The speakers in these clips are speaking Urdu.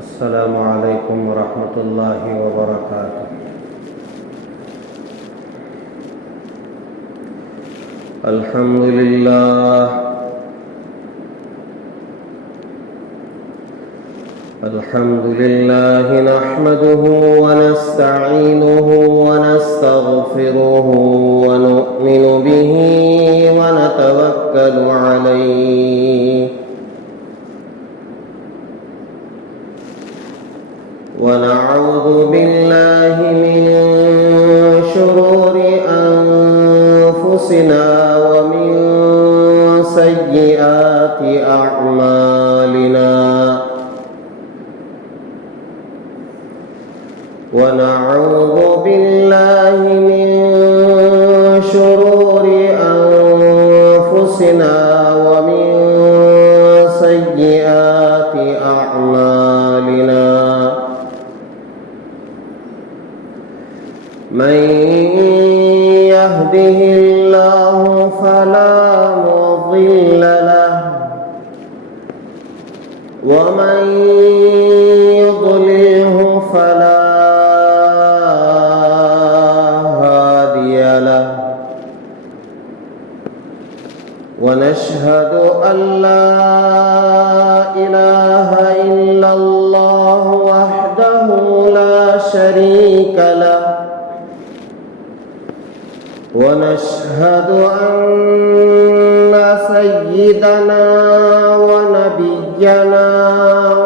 السلام علیکم ورحمۃ اللہ وبرکاتہ۔ الحمد للہ نحمده ونستعینه ونستغفره ونؤمن به ونتوکل علیہ ونعوذ باللہ من شرور انفسنا ومن سیئات اعمالنا ونعوذ باللہ من شرور انفسنا ومن سیئات اعمالنا من يهده الله فلا مضل له ومن يضلله فلا هادي له ونشهد أن لا إله إلا الله وحده لا شريك له ونشهد أن سيدنا ونبينا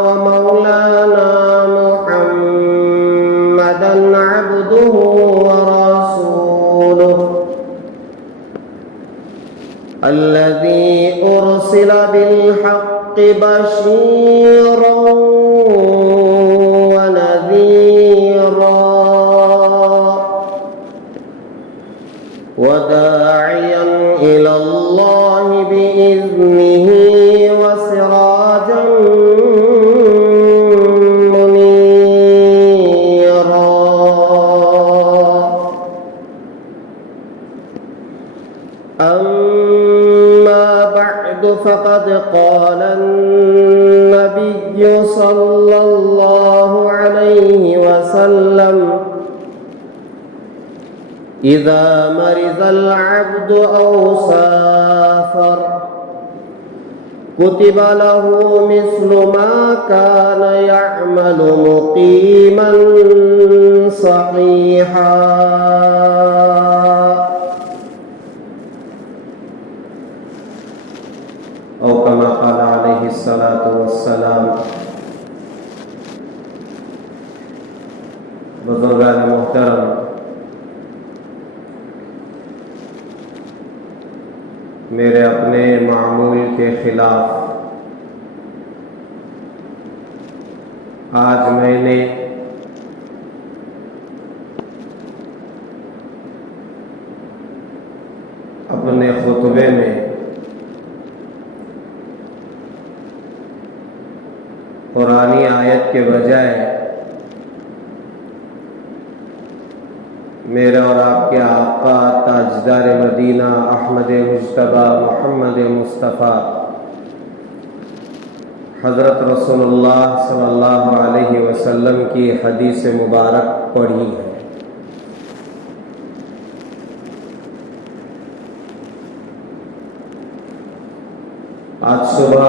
ومولانا محمدا عبده ورسوله الذي أرسل بالحق بشيرا ونذيرا وداعيا إلى الله بإذنه وسراجا منيرا أما بعد فقد قال النبي صلى الله عليه وسلم إذا مرض العبد أو سافر كتب له مثل ما كان يعمل مقيما صحيحا أو كما قال عليه الصلاة والسلام۔ بزرگان محترم، میرے اپنے معمول کے خلاف آج میں نے اپنے خطبے میں قرآنی آیت کے بجائے میرا اور آپ کے آقا تاجدار مدینہ احمد مجتبیٰ محمد مصطفیٰ حضرت رسول اللہ صلی اللہ علیہ وسلم کی حدیث مبارک پڑھی ہے۔ آج صبح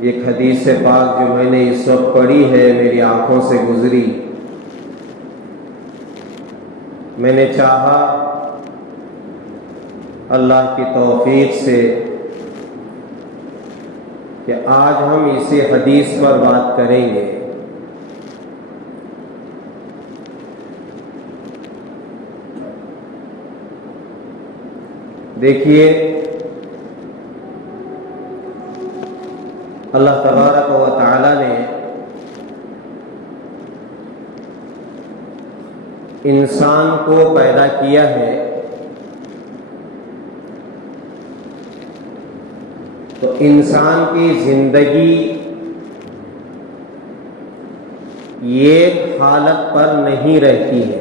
ایک حدیث پاک جو میں نے اس وقت پڑھی ہے میری آنکھوں سے گزری۔ میں نے چاہا اللہ کی توفیق سے کہ آج ہم اسی حدیث پر بات کریں گے۔ دیکھیے، اللہ تبارک و تعالی نے انسان کو پیدا کیا ہے تو انسان کی زندگی ایک حالت پر نہیں رہتی ہے،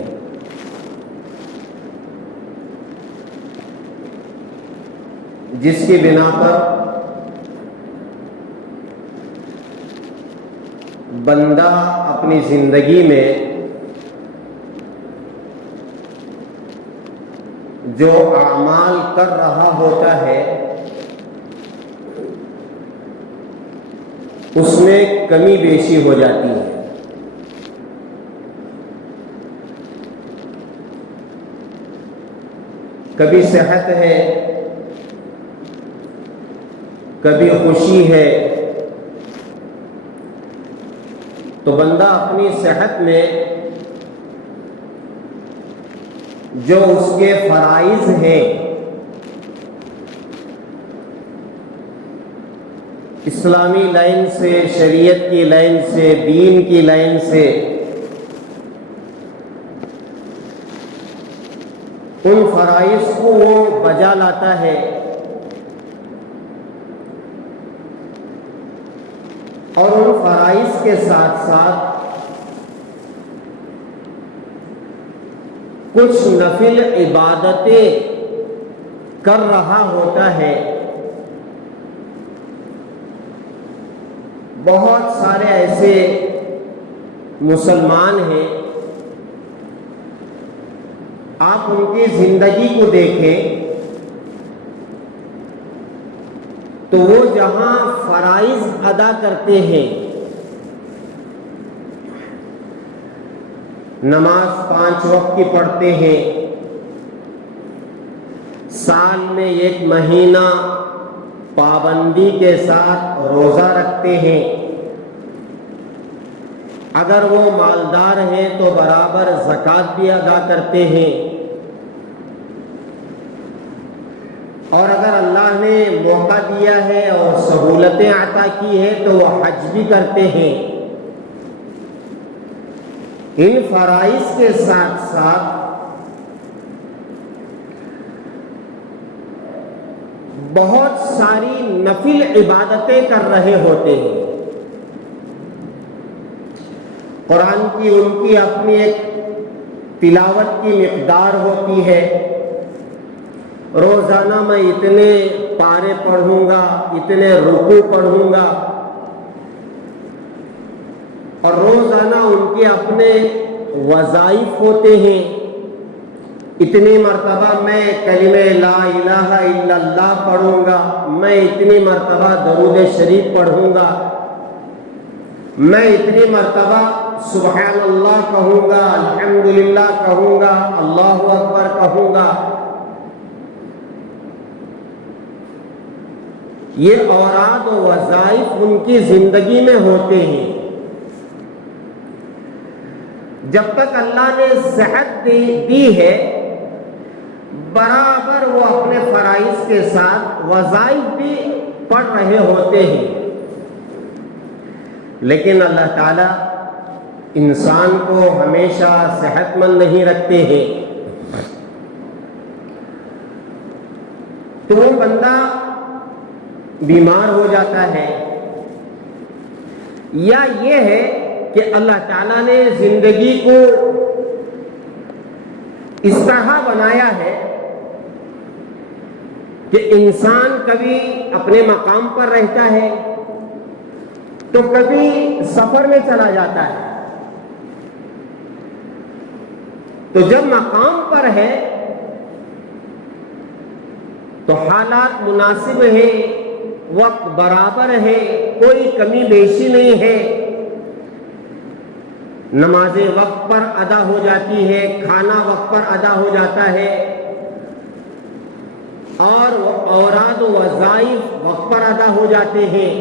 جس کی بنا پر بندہ اپنی زندگی میں جو اعمال کر رہا ہوتا ہے اس میں کمی بیشی ہو جاتی ہے. کبھی صحت ہے، کبھی خوشی ہے، تو بندہ اپنی صحت میں جو اس کے فرائض ہیں، اسلامی لائن سے، شریعت کی لائن سے، دین کی لائن سے، ان فرائض کو وہ بجا لاتا ہے اور ان فرائض کے ساتھ ساتھ کچھ نفل عبادتیں کر رہا ہوتا ہے. بہت سارے ایسے مسلمان ہیں، آپ ان کی زندگی کو دیکھیں تو وہ جہاں فرائض ادا کرتے ہیں، نماز 5 وقت کی پڑھتے ہیں، سال میں 1 مہینہ پابندی کے ساتھ روزہ رکھتے ہیں، اگر وہ مالدار ہیں تو برابر زکوٰۃ بھی ادا کرتے ہیں، اور اگر اللہ نے موقع دیا ہے اور سہولتیں عطا کی ہیں تو وہ حج بھی کرتے ہیں. ان فرائض کے ساتھ ساتھ بہت ساری نفل عبادتیں کر رہے ہوتے ہیں. قرآن کی ان کی اپنی ایک تلاوت کی مقدار ہوتی ہے. روزانہ میں اتنے پارے پڑھوں گا، اتنے رکوع پڑھوں گا، اور روزانہ ان کے اپنے وظائف ہوتے ہیں. اتنی مرتبہ میں کلمہ لا الہ الا اللہ پڑھوں گا، میں اتنی مرتبہ درود شریف پڑھوں گا، میں اتنی مرتبہ سبحان اللہ کہوں گا، الحمدللہ کہوں گا، اللہ اکبر کہوں گا. یہ اوراد و وظائف ان کی زندگی میں ہوتے ہیں. جب تک اللہ نے صحت دی ہے، برابر وہ اپنے فرائض کے ساتھ وظائف بھی پڑھ رہے ہوتے ہیں. لیکن اللہ تعالیٰ انسان کو ہمیشہ صحت مند نہیں رکھتے ہیں، تو وہ بندہ بیمار ہو جاتا ہے، یا یہ ہے کہ اللہ تعالیٰ نے زندگی کو اس طرح بنایا ہے کہ انسان کبھی اپنے مقام پر رہتا ہے تو کبھی سفر میں چلا جاتا ہے. تو جب مقام پر ہے تو حالات مناسب ہیں، وقت برابر ہے، کوئی کمی بیشی نہیں ہے، نمازیں وقت پر ادا ہو جاتی ہے، کھانا وقت پر ادا ہو جاتا ہے، اور اوراد و وظائف وقت پر ادا ہو جاتے ہیں.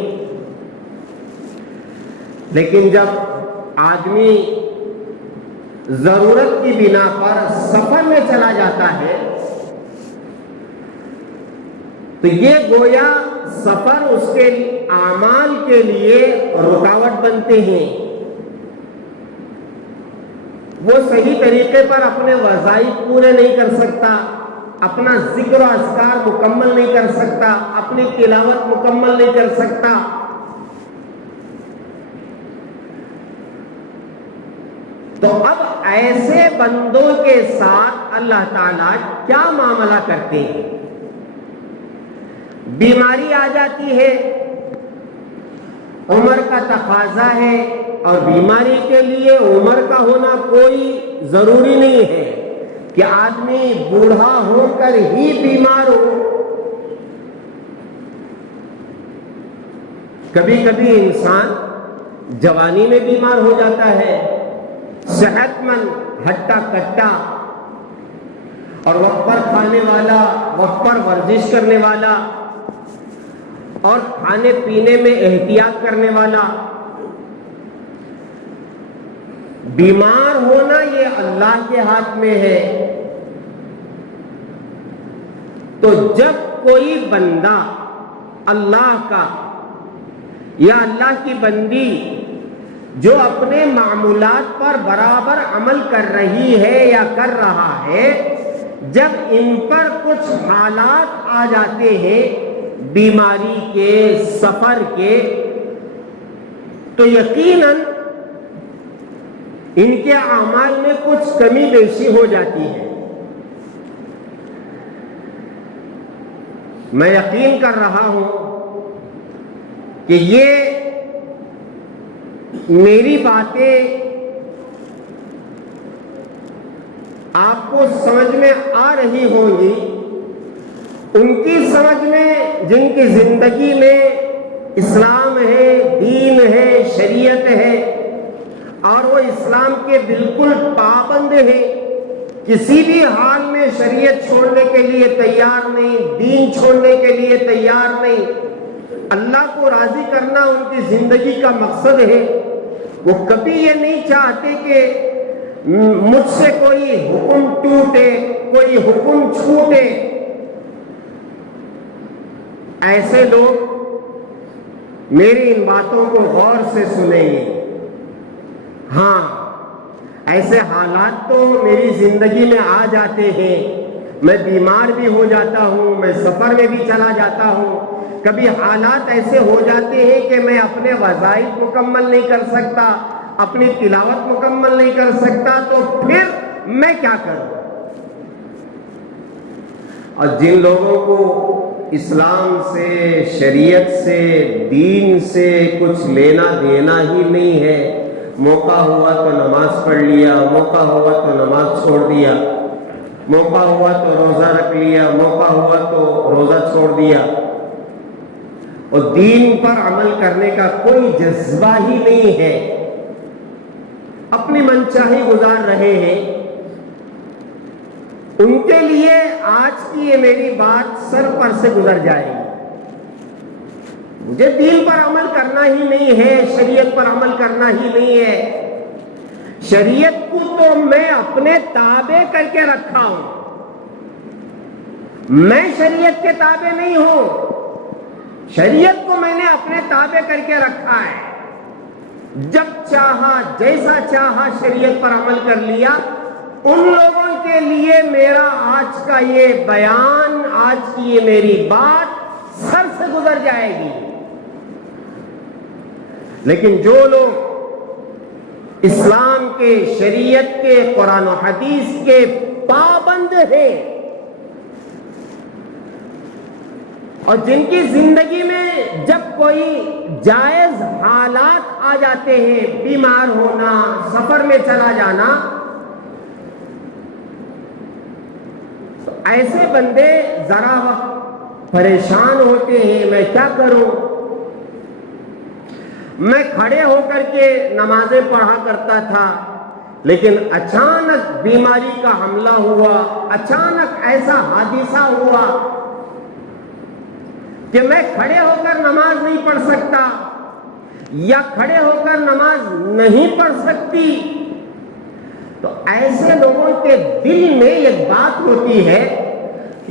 لیکن جب آدمی ضرورت کی بنا پر سفر میں چلا جاتا ہے تو یہ گویا سفر اس کے اعمال کے لیے رکاوٹ بنتے ہیں. وہ صحیح طریقے پر اپنے وظائف پورے نہیں کر سکتا، اپنا ذکر و اذکار مکمل نہیں کر سکتا، اپنی تلاوت مکمل نہیں کر سکتا. تو اب ایسے بندوں کے ساتھ اللہ تعالیٰ کیا معاملہ کرتے ہیں؟ بیماری آ جاتی ہے، عمر کا تقاضا ہے، اور بیماری کے لیے عمر کا ہونا کوئی ضروری نہیں ہے کہ آدمی بوڑھا ہو کر ہی بیمار ہو. کبھی کبھی انسان جوانی میں بیمار ہو جاتا ہے، صحت مند ہٹا کٹا اور وقت پر کھانے والا، وقت پر ورزش کرنے والا اور کھانے پینے میں احتیاط کرنے والا. بیمار ہونا یہ اللہ کے ہاتھ میں ہے. تو جب کوئی بندہ اللہ کا یا اللہ کی بندی جو اپنے معمولات پر برابر عمل کر رہی ہے یا کر رہا ہے، جب ان پر کچھ حالات آ جاتے ہیں بیماری کے، سفر کے، تو یقیناً ان کے اعمال میں کچھ کمی بیشی ہو جاتی ہے. میں یقین کر رہا ہوں کہ یہ میری باتیں آپ کو سمجھ میں آ رہی ہوں گی، ان کی سمجھ میں جن کی زندگی میں اسلام ہے، دین ہے، شریعت ہے اور وہ اسلام کے بالکل پابند ہیں، کسی بھی حال میں شریعت چھوڑنے کے لیے تیار نہیں، دین چھوڑنے کے لیے تیار نہیں. اللہ کو راضی کرنا ان کی زندگی کا مقصد ہے. وہ کبھی یہ نہیں چاہتے کہ مجھ سے کوئی حکم ٹوٹے، کوئی حکم چھوٹے. ایسے لوگ میری ان باتوں کو غور سے سنیں گے. ہاں، ایسے حالات تو میری زندگی میں آ جاتے ہیں، میں بیمار بھی ہو جاتا ہوں، میں سفر میں بھی چلا جاتا ہوں. کبھی حالات ایسے ہو جاتے ہیں کہ میں اپنے وظائف مکمل نہیں کر سکتا، اپنی تلاوت مکمل نہیں کر سکتا، تو پھر میں کیا کروں؟ اور جن لوگوں کو اسلام سے، شریعت سے، دین سے کچھ لینا دینا ہی نہیں ہے، موقع ہوا تو نماز پڑھ لیا، موقع ہوا تو نماز چھوڑ دیا، موقع ہوا تو روزہ رکھ لیا، موقع ہوا تو روزہ چھوڑ دیا، اور دین پر عمل کرنے کا کوئی جذبہ ہی نہیں ہے، اپنی منچاہی گزار رہے ہیں. ان کے لیے آج کی یہ میری بات سر پر سے گزر جائے گی. مجھے دین پر عمل کرنا ہی نہیں ہے، شریعت پر عمل کرنا ہی نہیں ہے. شریعت کو تو میں اپنے تابع کر کے رکھا ہوں، میں شریعت کے تابع نہیں ہوں. شریعت کو میں نے اپنے تابع کر کے رکھا ہے. جب چاہا، جیسا چاہا شریعت پر عمل کر لیا. ان لوگوں کے لیے میرا آج کا یہ بیان، آج کی یہ میری بات سر سے گزر جائے گی. لیکن جو لوگ اسلام کے، شریعت کے، قرآن و حدیث کے پابند ہیں اور جن کی زندگی میں جب کوئی جائز حالات آ جاتے ہیں، بیمار ہونا، سفر میں چلا جانا، تو ایسے بندے ذرا وقت پریشان ہوتے ہیں. میں کیا کروں؟ میں کھڑے ہو کر کے نمازیں پڑھا کرتا تھا، لیکن اچانک بیماری کا حملہ ہوا، اچانک ایسا حادثہ ہوا کہ میں کھڑے ہو کر نماز نہیں پڑھ سکتا یا کھڑے ہو کر نماز نہیں پڑھ سکتی. تو ایسے لوگوں کے دل میں ایک بات ہوتی ہے،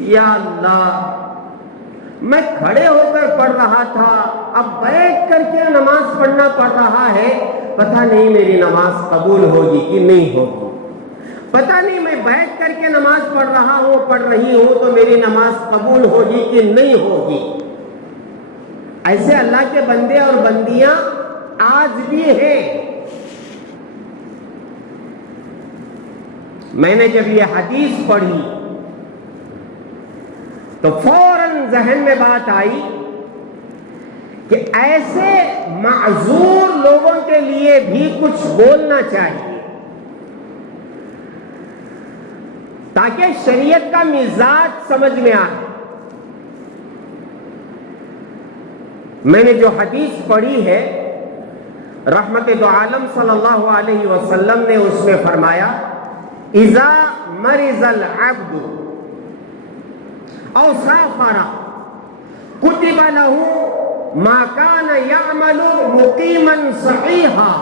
یا اللہ، میں کھڑے ہو کر پڑھ رہا تھا، اب بیٹھ کر کے نماز پڑھنا پڑ رہا ہے، پتہ نہیں میری نماز قبول ہوگی کہ نہیں ہوگی، پتہ نہیں میں بیٹھ کر کے نماز پڑھ رہا ہوں، پڑھ رہی ہوں تو میری نماز قبول ہوگی کہ نہیں ہوگی. ایسے اللہ کے بندے اور بندیاں آج بھی ہیں. میں نے جب یہ حدیث پڑھی تو فوراً ذہن میں بات آئی کہ ایسے معذور لوگوں کے لیے بھی کچھ بولنا چاہیے تاکہ شریعت کا مزاج سمجھ میں آئے۔ میں نے جو حدیث پڑھی ہے، رحمت دو عالم صلی اللہ علیہ وسلم نے اس میں فرمایا اذا مرض العبد او سافر كتب له ما كان يعمل مقيما صحيحا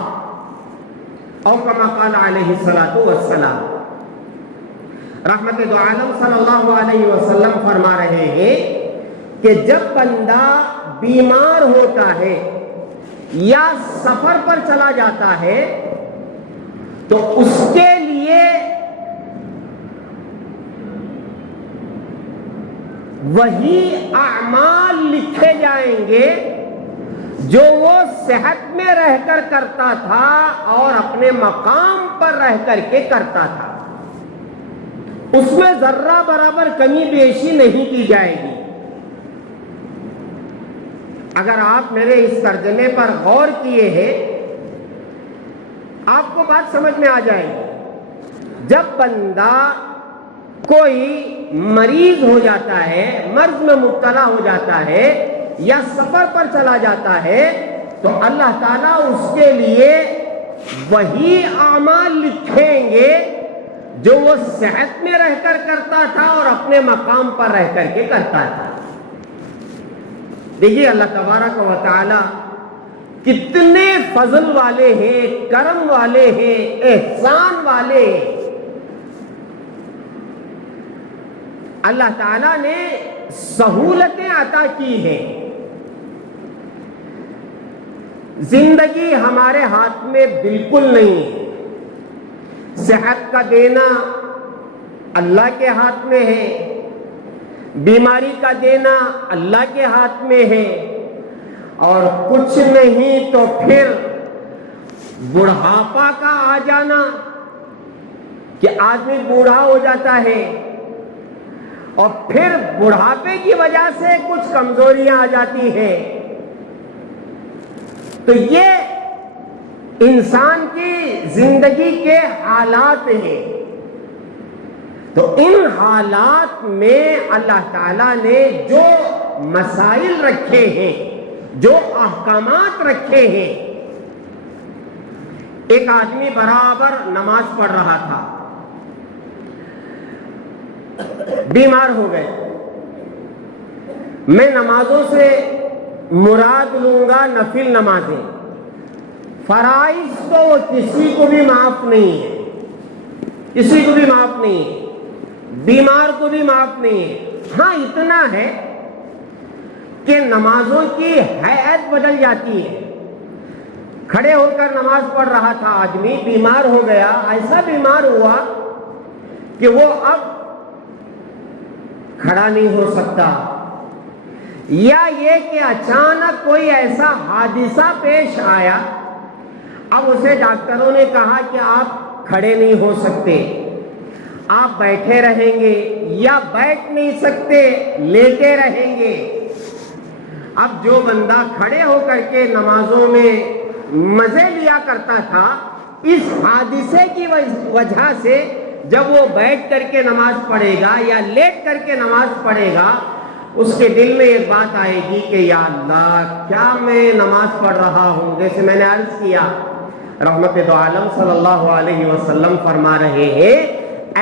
او كما قال عليه الصلاة والسلام۔ رحمت دو عالم صلی اللہ علیہ وسلم فرما رہے ہیں کہ جب بندہ بیمار ہوتا ہے یا سفر پر چلا جاتا ہے تو اس کے لیے وہی اعمال لکھے جائیں گے جو وہ صحت میں رہ کر کرتا تھا اور اپنے مقام پر رہ کر کے کرتا تھا، اس میں ذرہ برابر کمی بیشی نہیں کی جائے گی۔ اگر آپ میرے اس ترجمے پر غور کیے ہیں آپ کو بات سمجھ میں آ جائے گی۔ جب بندہ کوئی مریض ہو جاتا ہے، مرض میں مبتلا ہو جاتا ہے یا سفر پر چلا جاتا ہے تو اللہ تعالیٰ اس کے لیے وہی اعمال لکھیں گے جو وہ صحت میں رہ کر کرتا تھا اور اپنے مقام پر رہ کر کے کرتا تھا۔ دیکھیے اللہ تبارک و تعالی کتنے فضل والے ہیں، کرم والے ہیں، احسان والے ہیں۔ اللہ تعالیٰ نے سہولتیں عطا کی ہیں۔ زندگی ہمارے ہاتھ میں بالکل نہیں ہے، صحت کا دینا اللہ کے ہاتھ میں ہے، بیماری کا دینا اللہ کے ہاتھ میں ہے، اور کچھ نہیں تو پھر بڑھاپا کا آ جانا کہ آدمی بوڑھا ہو جاتا ہے اور پھر بڑھاپے کی وجہ سے کچھ کمزوریاں آ جاتی ہیں۔ تو یہ انسان کی زندگی کے حالات ہیں۔ تو ان حالات میں اللہ تعالیٰ نے جو مسائل رکھے ہیں، جو احکامات رکھے ہیں، ایک آدمی برابر نماز پڑھ رہا تھا، بیمار ہو گئے۔ میں نمازوں سے مراد لوں گا نفل نمازیں، فرائض تو وہ کسی کو بھی معاف نہیں ہے، کسی کو بھی معاف نہیں ہے، بیمار کو بھی معاف نہیں ہے۔ ہاں اتنا ہے کہ نمازوں کی حیت بدل جاتی ہے۔ کھڑے ہو کر نماز پڑھ رہا تھا آدمی، بیمار ہو گیا، ایسا بیمار ہوا کہ وہ اب کھڑا نہیں ہو سکتا، یا یہ کہ اچانک کوئی ایسا حادثہ پیش آیا، اب اسے ڈاکٹروں نے کہا کہ آپ کھڑے نہیں ہو سکتے، آپ بیٹھے رہیں گے، یا بیٹھ نہیں سکتے لیٹے رہیں گے۔ اب جو بندہ کھڑے ہو کر کے نمازوں میں مزے لیا کرتا تھا، اس حادثے کی وجہ سے جب وہ بیٹھ کر کے نماز پڑھے گا یا لیٹ کر کے نماز پڑھے گا، اس کے دل میں ایک بات آئے گی کہ یا اللہ کیا میں نماز پڑھ رہا ہوں۔ جیسے میں نے عرض کیا، رحمت دو عالم صلی اللہ علیہ وسلم فرما رہے ہیں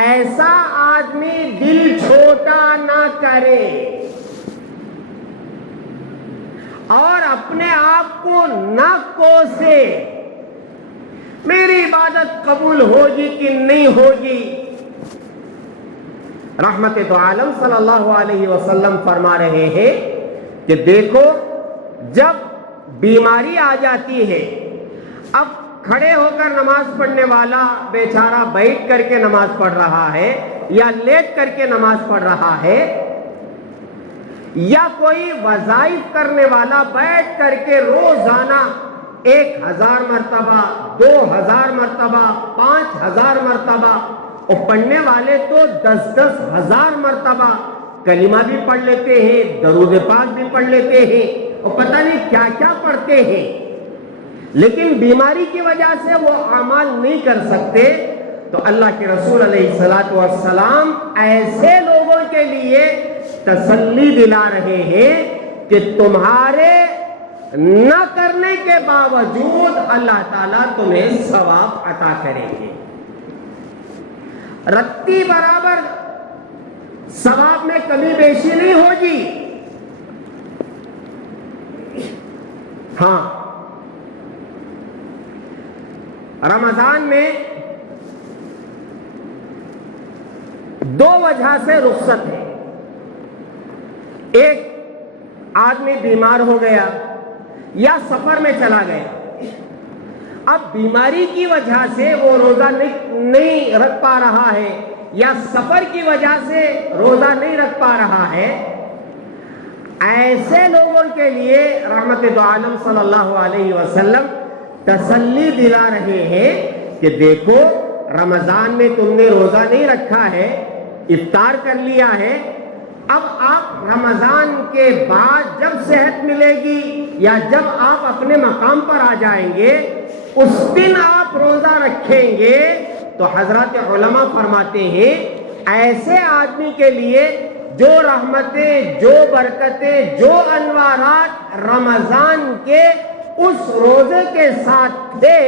ایسا آدمی دل چھوٹا نہ کرے اور اپنے آپ کو نہ کوسے، میری عبادت قبول ہوگی کہ نہیں ہوگی۔ رحمت دو عالم صلی اللہ علیہ وسلم فرما رہے ہیں کہ دیکھو جب بیماری آ جاتی ہے، اب کھڑے ہو کر نماز پڑھنے والا بیچارہ بیٹھ کر کے نماز پڑھ رہا ہے یا لیٹ کر کے نماز پڑھ رہا ہے، یا کوئی وظائف کرنے والا بیٹھ کر کے روزانہ 1000 مرتبہ، 2000 مرتبہ، 5000 مرتبہ، اور پڑھنے والے تو 10,000 مرتبہ کلمہ بھی پڑھ لیتے ہیں، درود پاک بھی پڑھ لیتے ہیں، اور پتہ نہیں کیا کیا پڑھتے ہیں، لیکن بیماری کی وجہ سے وہ اعمال نہیں کر سکتے، تو اللہ کے رسول علیہ الصلوۃ والسلام ایسے لوگوں کے لیے تسلی دلا رہے ہیں کہ تمہارے نہ کرنے کے باوجود اللہ تعالیٰ تمہیں ثواب عطا کریں گے، رتی برابر ثواب میں کمی بیشی نہیں ہوگی۔ ہاں، رمضان میں دو وجہ سے رخصت ہے، ایک آدمی بیمار ہو گیا یا سفر میں چلا گیا، اب بیماری کی وجہ سے وہ روزہ نہیں رکھ پا رہا ہے یا سفر کی وجہ سے روزہ نہیں رکھ پا رہا ہے، ایسے لوگوں کے لیے رحمت دو عالم صلی اللہ علیہ وسلم تسلی دلا رہے ہیں کہ دیکھو رمضان میں تم نے روزہ نہیں رکھا ہے، افطار کر لیا ہے، اب آپ رمضان کے بعد جب صحت ملے گی یا جب آپ اپنے مقام پر آ جائیں گے اس دن آپ روزہ رکھیں گے، تو حضرات علماء فرماتے ہیں ایسے آدمی کے لیے جو رحمتیں، جو برکتیں، جو انوارات رمضان کے اس روزے کے ساتھ تھے،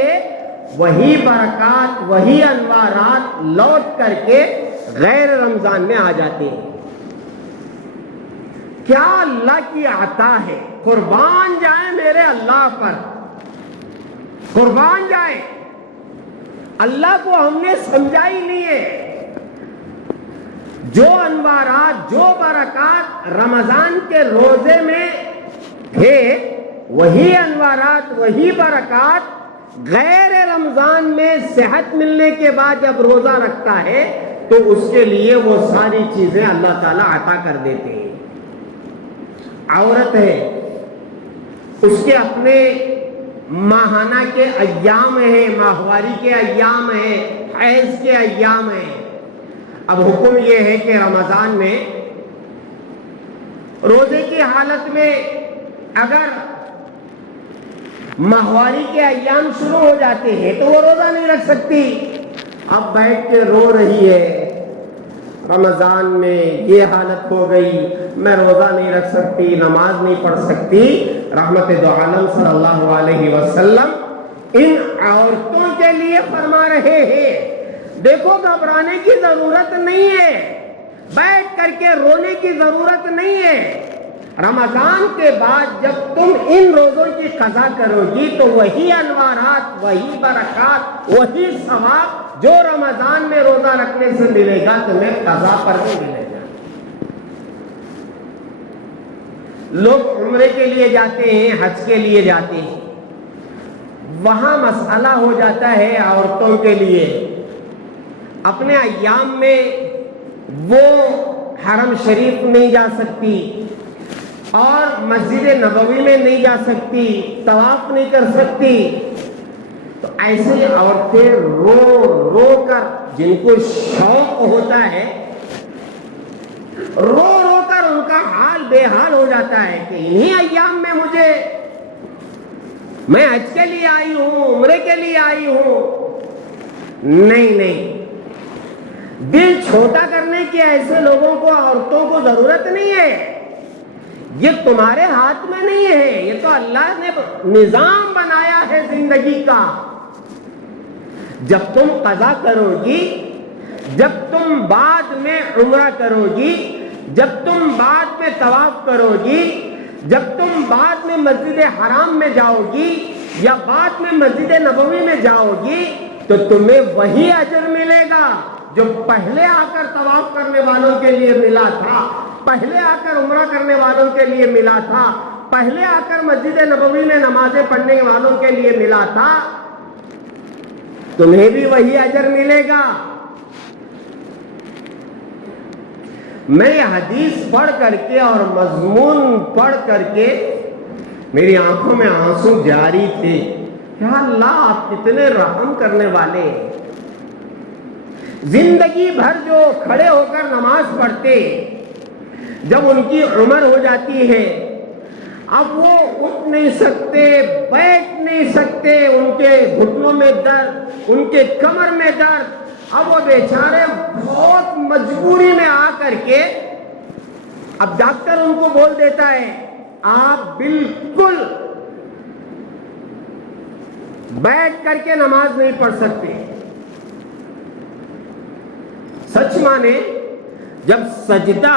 وہی برکات، وہی انوارات لوٹ کر کے غیر رمضان میں آ جاتے ہیں۔ کیا اللہ کی عطا ہے، قربان جائیں میرے اللہ پر، قربان جائیں، اللہ کو ہم نے سمجھا ہی نہیں ہے۔ جو انوارات، جو برکات رمضان کے روزے میں تھے، وہی انوارات، وہی برکات غیر رمضان میں صحت ملنے کے بعد جب روزہ رکھتا ہے تو اس کے لیے وہ ساری چیزیں اللہ تعالیٰ عطا کر دیتے ہیں۔ عورت ہے، اس کے اپنے ماہانہ کے ایام ہیں، ماہواری کے ایام ہیں، حیض کے ایام ہیں۔ اب حکم یہ ہے کہ رمضان میں روزے کی حالت میں اگر ماہواری کے ایام شروع ہو جاتے ہیں تو وہ روزہ نہیں رکھ سکتی، اب بیٹھ کے رو رہی ہے رمضان میں یہ حالت ہو گئی، میں روزہ نہیں رکھ سکتی، نماز نہیں پڑھ سکتی۔ رحمت دو عالم صلی اللہ علیہ وسلم ان عورتوں کے لیے فرما رہے ہیں دیکھو گھبرانے کی ضرورت نہیں ہے، بیٹھ کر کے رونے کی ضرورت نہیں ہے، رمضان کے بعد جب تم ان روزوں کی قضا کرو گی تو وہی انوارات، وہی برکات، وہی ثواب جو رمضان میں روزہ رکھنے سے ملے گا تمہیں قضا پر نہیں ملے گا۔ لوگ عمرے کے لیے جاتے ہیں، حج کے لیے جاتے ہیں، وہاں مسئلہ ہو جاتا ہے عورتوں کے لیے، اپنے ایام میں وہ حرم شریف نہیں جا سکتی اور مسجد نبوی میں نہیں جا سکتی، طواف نہیں کر سکتی، تو ایسے عورتیں رو رو کر، جن کو شوق ہوتا ہے، رو رو کر ان کا حال بے حال ہو جاتا ہے کہ انہی ایام میں میں حج کے لیے آئی ہوں، عمرے کے لیے آئی ہوں۔ نہیں، دل چھوٹا کرنے کی ایسے لوگوں کو، عورتوں کو ضرورت نہیں ہے، یہ تمہارے ہاتھ میں نہیں ہے، یہ تو اللہ نے نظام بنایا ہے زندگی کا۔ جب تم قضا کرو گی، جب تم بعد میں عمرہ کرو گی، جب تم بعد میں طواف کرو گی، جب تم بعد میں مسجد حرام میں جاؤ گی یا بعد میں مسجد نبوی میں جاؤ گی تو تمہیں وہی اجر ملے گا جو پہلے آ کر طواف کرنے والوں کے لیے ملا تھا، پہلے آ کر عمرہ کرنے والوں کے لیے ملا تھا، پہلے آ کر مسجد نبوی میں نمازیں پڑھنے والوں کے لیے ملا تھا، تمہیں بھی وہی اجر ملے گا۔ میں یہ حدیث پڑھ کر کے اور مضمون پڑھ کر کے میری آنکھوں میں آنسو جاری تھے، یا اللہ آپ کتنے رحم کرنے والے ہیں۔ زندگی بھر جو کھڑے ہو کر نماز پڑھتے، جب ان کی عمر ہو جاتی ہے، اب وہ اٹھ نہیں سکتے، بیٹھ نہیں سکتے، ان کے گھٹنوں میں درد، ان کے کمر میں درد. اب وہ بیچارے بہت مجبوری میں آ کر کے، اب ڈاکٹر ان کو بول دیتا ہے آپ بالکل بیٹھ کر کے نماز نہیں پڑھ سکتے. سچ مانے جب سجدہ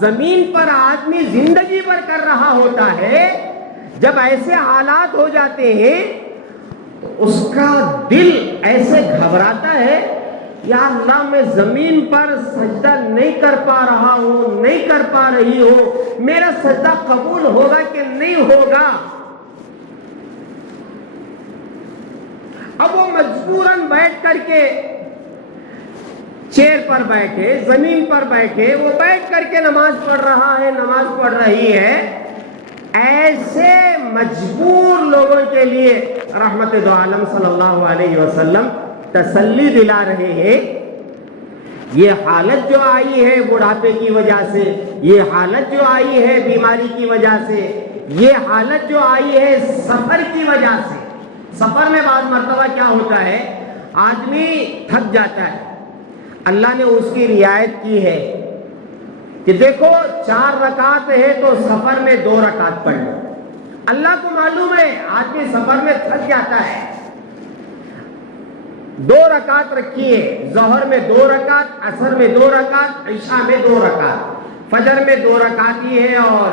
زمین پر آدمی زندگی بھر کر رہا ہوتا ہے، جب ایسے حالات ہو جاتے ہیں تو اس کا دل ایسے گھبراتا ہے، یا اللہ میں زمین پر سجدہ نہیں کر پا رہا ہوں، نہیں کر پا رہی ہوں، میرا سجدہ قبول ہوگا کہ نہیں ہوگا. اب وہ مجبوراً بیٹھ کر کے چیئر پر بیٹھے، زمین پر بیٹھے، وہ بیٹھ کر کے نماز پڑھ رہا ہے، نماز پڑھ رہی ہے. ایسے مجبور لوگوں کے لیے رحمت دو عالم صلی اللہ علیہ وسلم تسلی دلا رہے ہیں. یہ حالت جو آئی ہے بڑھاپے کی وجہ سے، یہ حالت جو آئی ہے بیماری کی وجہ سے، یہ حالت جو آئی ہے سفر کی وجہ سے. سفر میں بعض مرتبہ کیا ہوتا ہے، آدمی تھک جاتا ہے. اللہ نے اس کی رعایت کی ہے کہ دیکھو 4 رکعت ہے تو سفر میں 2 رکعت پڑھ لو. اللہ کو معلوم ہے آدمی سفر میں تھک جاتا ہے. 2 رکعت رکھیے، ظہر میں 2 رکعت، عصر میں 2 رکعت، عشاء میں 2 رکعت، فجر میں 2 رکعت ہی ہے اور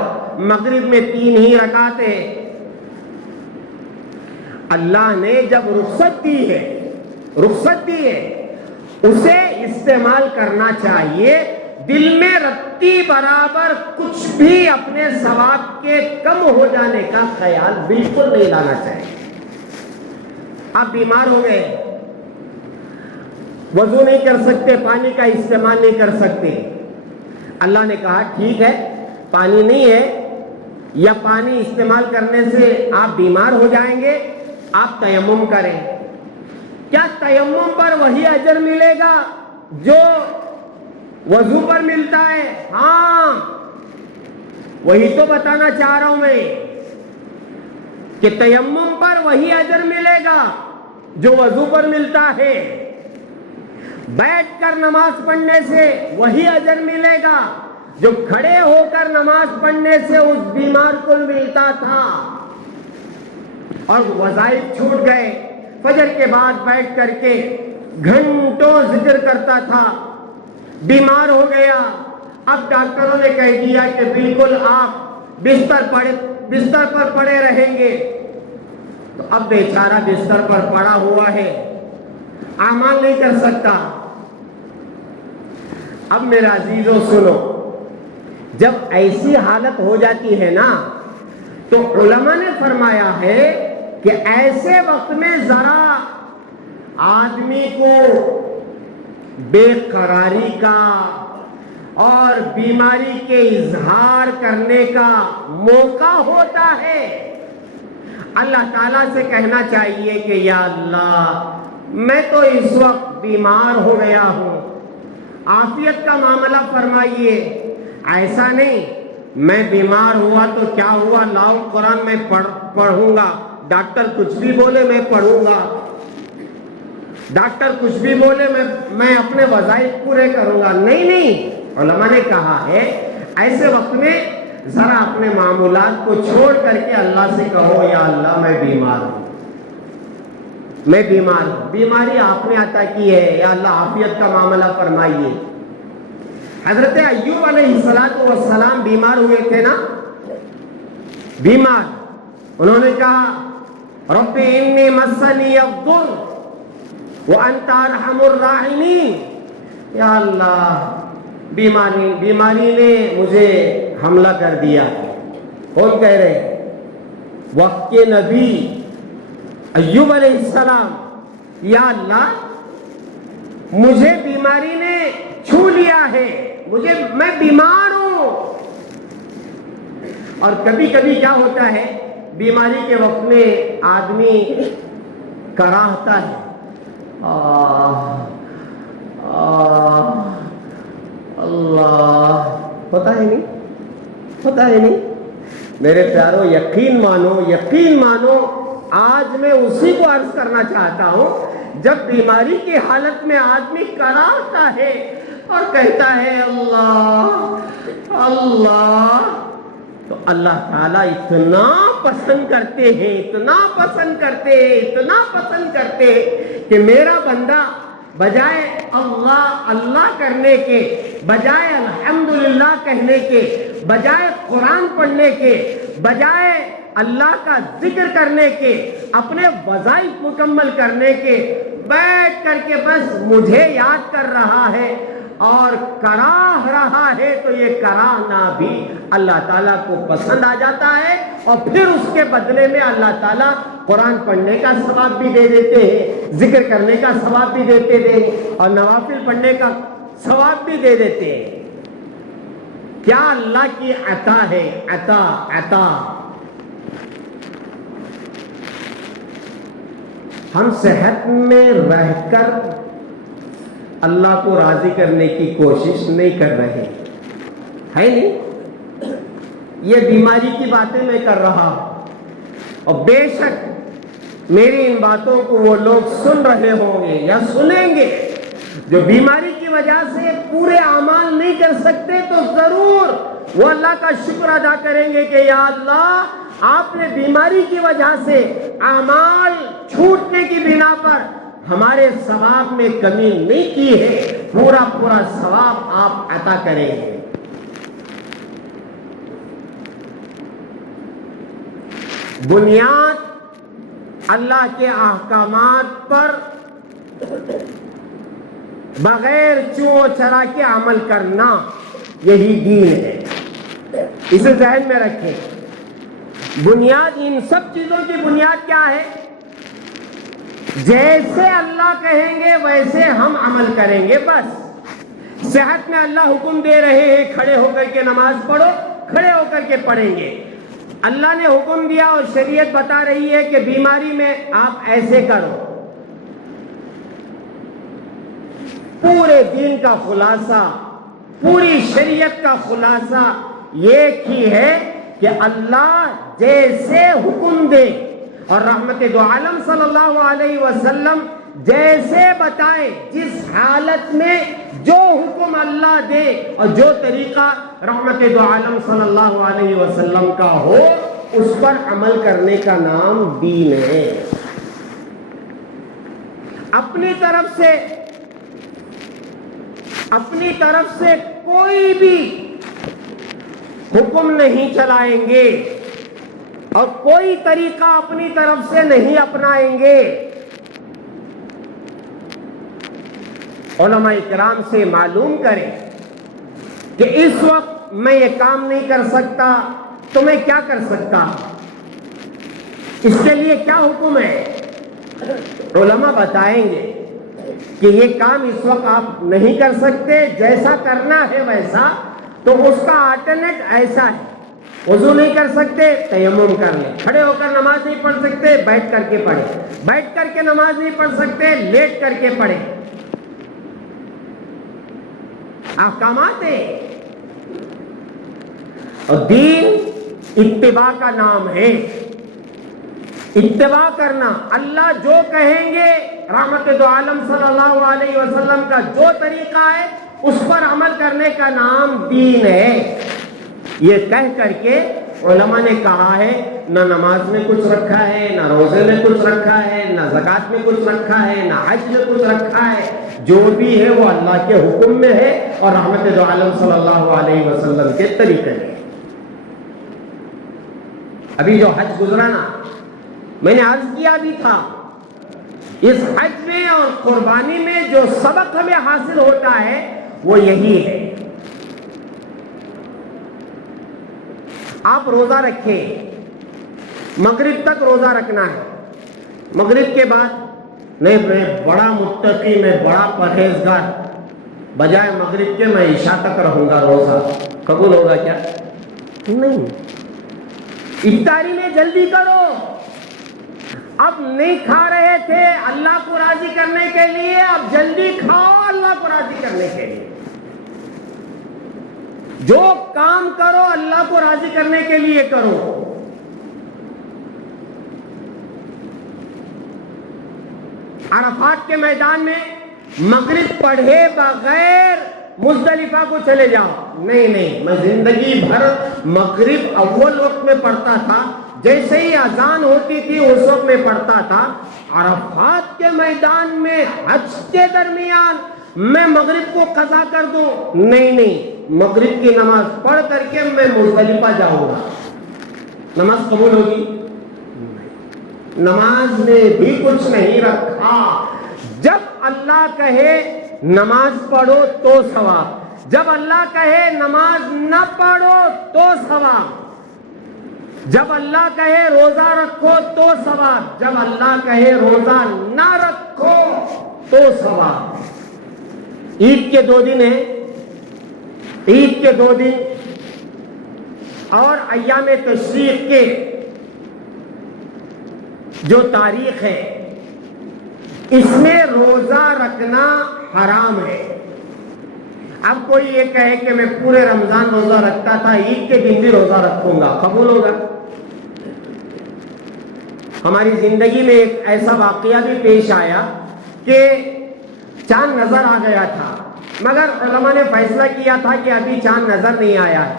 مغرب میں 3 ہی رکعت ہے. اللہ نے جب رخصت دی ہے اسے استعمال کرنا چاہیے. دل میں رتی برابر کچھ بھی اپنے ثواب کے کم ہو جانے کا خیال بالکل نہیں لانا چاہیے. آپ بیمار ہو گئے، وضو نہیں کر سکتے، پانی کا استعمال نہیں کر سکتے. اللہ نے کہا ٹھیک ہے پانی نہیں ہے یا پانی استعمال کرنے سے آپ بیمار ہو جائیں گے، آپ تیمم کریں. کیا تیمم پر وہی اجر ملے گا جو وضو پر ملتا ہے؟ ہاں، وہی تو بتانا چاہ رہا ہوں میں کہ تیمم پر وہی اجر ملے گا جو وضو پر ملتا ہے. بیٹھ کر نماز پڑھنے سے وہی اجر ملے گا جو کھڑے ہو کر نماز پڑھنے سے اس بیمار کو ملتا تھا. اور وظائف چھوٹ گئے، فجر کے بعد بیٹھ کر کے گھنٹوں ذکر کرتا تھا، بیمار ہو گیا. اب ڈاکٹروں نے کہہ دیا کہ بالکل آپ بستر پر پڑے رہیں گے. تو اب بیچارہ بستر پر پڑا ہوا ہے، اعمال نہیں کر سکتا. اب میرے عزیزوں سنو، جب ایسی حالت ہو جاتی ہے نا تو علماء نے فرمایا ہے کہ ایسے وقت میں ذرا آدمی کو بے قراری کا اور بیماری کے اظہار کرنے کا موقع ہوتا ہے. اللہ تعالیٰ سے کہنا چاہیے کہ یا اللہ میں تو اس وقت بیمار ہو گیا ہوں، عافیت کا معاملہ فرمائیے. ایسا نہیں میں بیمار ہوا تو کیا ہوا، لاؤ قرآن میں پڑھوں گا، ڈاکٹر کچھ بھی بولے میں پڑھوں گا، ڈاکٹر کچھ بھی بولے میں اپنے وظائف پورے کروں گا. نہیں، علماء نے کہا ہے ایسے وقت میں ذرا اپنے معمولات کو چھوڑ کر کے اللہ سے کہو یا اللہ میں بیمار ہوں، میں بیمار ہوں، بیماری آپ نے عطا کی ہے، یا اللہ عافیت کا معاملہ فرمائیے. حضرت ایوب علیہ السلام بیمار ہوئے تھے نا، بیمار. انہوں نے کہا رب انی مسنی الضر وانت ارحم الراحمین. یا اللہ بیماری نے مجھے حملہ کر دیا. کون کہہ رہے؟ وقت کے نبی ایوب علیہ السلام. یا اللہ مجھے بیماری نے چھو لیا ہے، میں بیمار ہوں. اور کبھی کبھی کیا ہوتا ہے بیماری کے وقت میں آدمی کراہتا ہے، اللہ ہوتا ہے نہیں، میرے پیارو یقین مانو آج میں اسی کو عرض کرنا چاہتا ہوں، جب بیماری کی حالت میں آدمی کراہتا ہے اور کہتا ہے اللہ اللہ، تو اللہ تعالیٰ اتنا پسند کرتے ہیں کہ میرا بندہ بجائے اللہ اللہ کرنے کے، بجائے الحمدللہ کہنے کے، بجائے قرآن پڑھنے کے، بجائے اللہ کا ذکر کرنے کے، اپنے وظائف مکمل کرنے کے، بیٹھ کر کے بس مجھے یاد کر رہا ہے اور کراہ رہا ہے، تو یہ کراہنا بھی اللہ تعالیٰ کو پسند آ جاتا ہے، اور پھر اس کے بدلے میں اللہ تعالیٰ قرآن پڑھنے کا ثواب بھی دے دیتے ہیں، ذکر کرنے کا ثواب بھی دیتے ہیں، اور نوافل پڑھنے کا ثواب بھی دے دیتے ہیں۔ کیا اللہ کی عطا ہے، عطا۔ ہم صحت میں رہ کر اللہ کو راضی کرنے کی کوشش نہیں کر رہے، ہے نہیں؟ یہ بیماری کی باتیں میں کر رہا ہوں، اور بے شک میری ان باتوں کو وہ لوگ سن رہے ہوں گے یا سنیں گے جو بیماری کی وجہ سے پورے اعمال نہیں کر سکتے، تو ضرور وہ اللہ کا شکر ادا کریں گے کہ یا اللہ، آپ نے بیماری کی وجہ سے اعمال چھوٹنے کی بنا پر ہمارے ثواب میں کمی نہیں کی ہے، پورا ثواب آپ عطا کریں گے۔ بنیاد اللہ کے احکامات پر بغیر چو چرا کے عمل کرنا، یہی دین ہے، اسے ذہن میں رکھیں۔ بنیاد، ان سب چیزوں کی بنیاد کیا ہے؟ جیسے اللہ کہیں گے ویسے ہم عمل کریں گے، بس۔ صحت میں اللہ حکم دے رہے ہیں کھڑے ہو کر کے نماز پڑھو، کھڑے ہو کر کے پڑھیں گے۔ اللہ نے حکم دیا اور شریعت بتا رہی ہے کہ بیماری میں آپ ایسے کرو۔ پورے دین کا خلاصہ، پوری شریعت کا خلاصہ ایک ہی ہے کہ اللہ جیسے حکم دے اور رحمت دو عالم صلی اللہ علیہ وسلم جیسے بتائے، جس حالت میں جو حکم اللہ دے اور جو طریقہ رحمت دو عالم صلی اللہ علیہ وسلم کا ہو، اس پر عمل کرنے کا نام دین ہے۔ اپنی طرف سے کوئی بھی حکم نہیں چلائیں گے اور کوئی طریقہ اپنی طرف سے نہیں اپنائیں گے۔ علماء کرام سے معلوم کریں کہ اس وقت میں یہ کام نہیں کر سکتا تو میں کیا کر سکتا، اس کے لیے کیا حکم ہے۔ علماء بتائیں گے کہ یہ کام اس وقت آپ نہیں کر سکتے، جیسا کرنا ہے ویسا، تو اس کا آلٹرنیٹ ایسا ہے۔ وضو نہیں کر سکتے، تیمم کر لیں۔ کھڑے ہو کر نماز نہیں پڑھ سکتے، بیٹھ کر کے پڑھیں۔ بیٹھ کر کے نماز نہیں پڑھ سکتے، لیٹ کر کے پڑھیں۔ احکامات ہیں، اور دین اتباع کا نام ہے۔ اتباع کرنا، اللہ جو کہیں گے، رحمت دو عالم صلی اللہ علیہ وسلم کا جو طریقہ ہے، اس پر عمل کرنے کا نام دین ہے۔ یہ کہہ کر کے علماء نے کہا ہے، نہ نماز میں کچھ رکھا ہے، نہ روزے میں کچھ رکھا ہے، نہ زکوٰۃ میں کچھ رکھا ہے، نہ حج میں کچھ رکھا ہے۔ جو بھی ہے وہ اللہ کے حکم میں ہے اور رحمت دو عالم صلی اللہ علیہ وسلم کے طریقے میں۔ ابھی جو حج گزرا نا، میں نے عرض کیا بھی تھا، اس حج میں اور قربانی میں جو سبق ہمیں حاصل ہوتا ہے وہ یہی ہے۔ آپ روزہ رکھیں، مغرب تک روزہ رکھنا ہے۔ مغرب کے بعد نہیں، میں بڑا متقی، میں بڑا پرہیزگار، بجائے مغرب کے میں عشاء تک رہوں گا روزہ، قبول ہوگا کیا؟ نہیں۔ افطاری میں جلدی کرو۔ اب نہیں کھا رہے تھے اللہ کو راضی کرنے کے لیے، اب جلدی کھاؤ اللہ کو راضی کرنے کے لیے۔ جو کام کرو اللہ کو راضی کرنے کے لیے کرو. عرفات کے میدان میں مغرب پڑھے بغیر مزدلفہ کو چلے جاؤ. نہیں، میں زندگی بھر مغرب اول وقت میں پڑھتا تھا، جیسے ہی اذان ہوتی تھی اس وقت میں پڑھتا تھا. عرفات کے میدان میں حج کے درمیان میں مغرب کو قضا کر دوں؟ نہیں، مغرب کی نماز پڑھ کر کے میں مزدلفہ جاؤں گا. نماز قبول ہوگی؟ نماز نے بھی کچھ نہیں رکھا. جب اللہ کہے نماز پڑھو تو ثواب، جب اللہ کہے نماز نہ پڑھو تو ثواب، جب اللہ کہے روزہ رکھو تو ثواب، جب اللہ کہے روزہ نہ رکھو تو ثواب. عید کے 2 دن ہیں، عید کے 2 دن اور ایام تشریق کے جو تاریخ ہے اس میں روزہ رکھنا حرام ہے. اب کوئی یہ کہے کہ میں پورے رمضان روزہ رکھتا تھا، عید کے دن بھی روزہ رکھوں گا، قبول ہوگا؟ ہماری زندگی میں ایک ایسا واقعہ بھی پیش آیا کہ چاند نظر آ گیا تھا، مگر علماء نے فیصلہ کیا تھا کہ ابھی چاند نظر نہیں آیا ہے.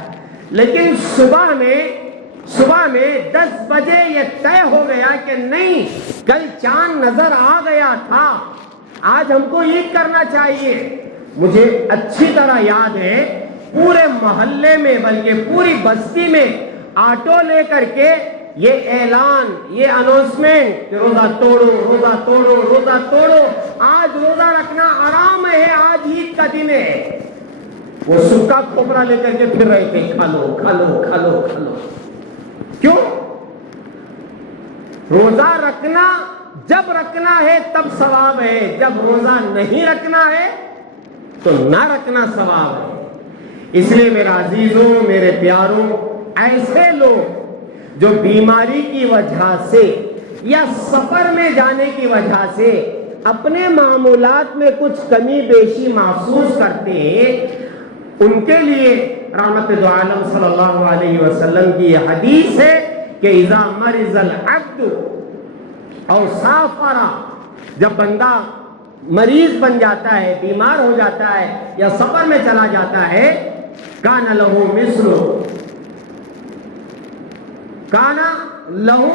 لیکن صبح میں 10 بجے یہ طے ہو گیا کہ نہیں، کل چاند نظر آ گیا تھا، آج ہم کو عید کرنا چاہیے. مجھے اچھی طرح یاد ہے، پورے محلے میں بلکہ پوری بستی میں آٹو لے کر کے یہ اعلان، یہ اناؤنسمنٹ کہ روزہ توڑو، روزہ توڑو، روزہ توڑو، آج روزہ رکھنا حرام ہے، آج عید کا دن ہے. وہ سکا کھوپرا لے کر کے پھر رہے تھے، کھا لو کھا لو کھا لو کھا لو. کیوں؟ روزہ رکھنا جب رکھنا ہے تب ثواب ہے، جب روزہ نہیں رکھنا ہے تو نہ رکھنا ثواب ہے. اس لیے میرے عزیزوں، میرے پیاروں، ایسے لوگ جو بیماری کی وجہ سے یا سفر میں جانے کی وجہ سے اپنے معمولات میں کچھ کمی بیشی محسوس کرتے ہیں، ان کے لیے رحمت دو عالم صلی اللہ علیہ وسلم کی یہ حدیث ہے کہ اذا مرض العبد او سافر، جب بندہ مریض بن جاتا ہے، بیمار ہو جاتا ہے یا سفر میں چلا جاتا ہے، کان لہو مثل، کان لہو،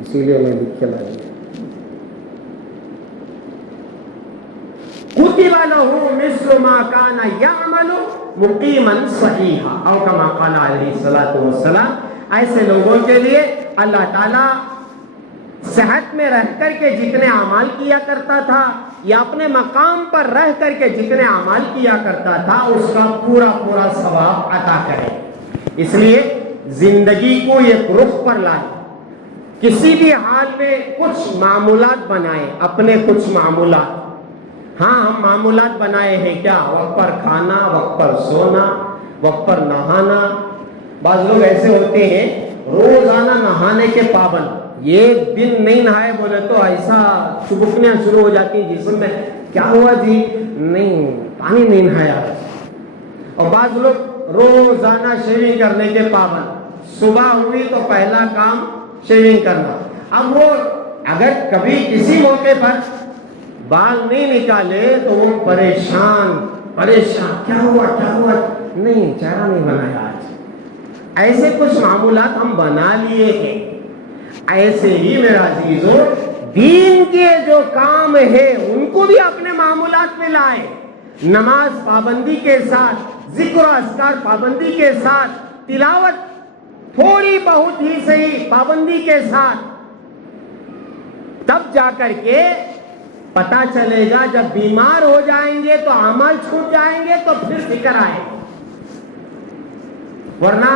اسی لیے میں لکھ کے لایا، کتب لہو مثل ما کان یعمل مقیما صحیحا، او کما قال علیہ الصلوۃ والسلام. ایسے لوگوں کے لیے اللہ تعالیٰ صحت میں رہ کر کے جتنے اعمال کیا کرتا تھا یا اپنے مقام پر رہ کر کے جتنے اعمال کیا کرتا تھا اس کا پورا پورا ثواب عطا کرے. اس لیے زندگی کو ایک رخ پر لائے، کسی بھی حال میں کچھ معمولات بنائے، اپنے کچھ معمولات. ہاں، ہم معمولات بنائے ہیں کیا؟ وقت پر کھانا، وقت پر سونا، وقت پر نہانا. بعض لوگ ایسے ہوتے ہیں روزانہ نہانے کے پابند، ایک دن نہیں نہائے بولے تو ایسا چبکنے شروع ہو جاتی ہیں جسم میں، کیا ہوا جی؟ نہیں، پانی نہیں نہایا. اور بعض لوگ روزانہ شیونگ کرنے کے پابند، صبح ہوئی تو پہلا کام شیونگ کرنا. اب وہ اگر کبھی کسی موقع پر بال نہیں نکالے تو وہ پریشان، کیا ہوا؟ نہیں، چہرہ نہیں بنایا آج. ایسے کچھ معمولات ہم بنا لیے ہیں. ایسے ہی میرے عزیزوں، دین کے جو کام ہے ان کو بھی اپنے معمولات میں لائے. نماز پابندی کے ساتھ، ذکر و اذکار پابندی کے ساتھ، تلاوت تھوڑی بہت ہی صحیح پابندی کے ساتھ، تب جا کر کے پتا چلے گا. جب بیمار ہو جائیں گے تو اعمال چھوٹ جائیں گے تو پھر فکر آئے، ورنہ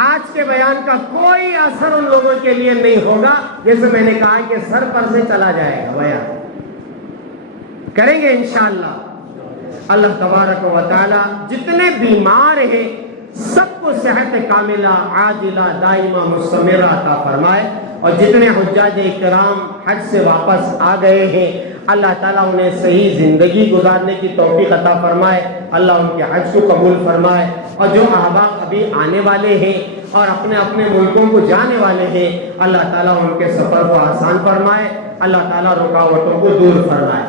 آج کے بیان کا کوئی اثر ان لوگوں کے لیے نہیں ہوگا. جیسے میں نے کہا کہ سر پر سے چلا جائے گا بیان. کریں گے انشاءاللہ. اللہ تبارک و تعالی جتنے بیمار ہیں سب کو صحت کاملہ، عاجلہ، دائمہ، مستمرہ عطا فرمائے. اور جتنے حجاج کرام حج سے واپس آ گئے ہیں اللہ تعالیٰ انہیں صحیح زندگی گزارنے کی توفیق عطا فرمائے، اللہ ان کے حج کو قبول فرمائے، اور جو احباب ابھی آنے والے ہیں اور اپنے اپنے ملکوں کو جانے والے ہیں، اللہ تعالیٰ ان کے سفر کو آسان فرمائے، اللہ تعالیٰ رکاوٹوں کو دور فرمائے۔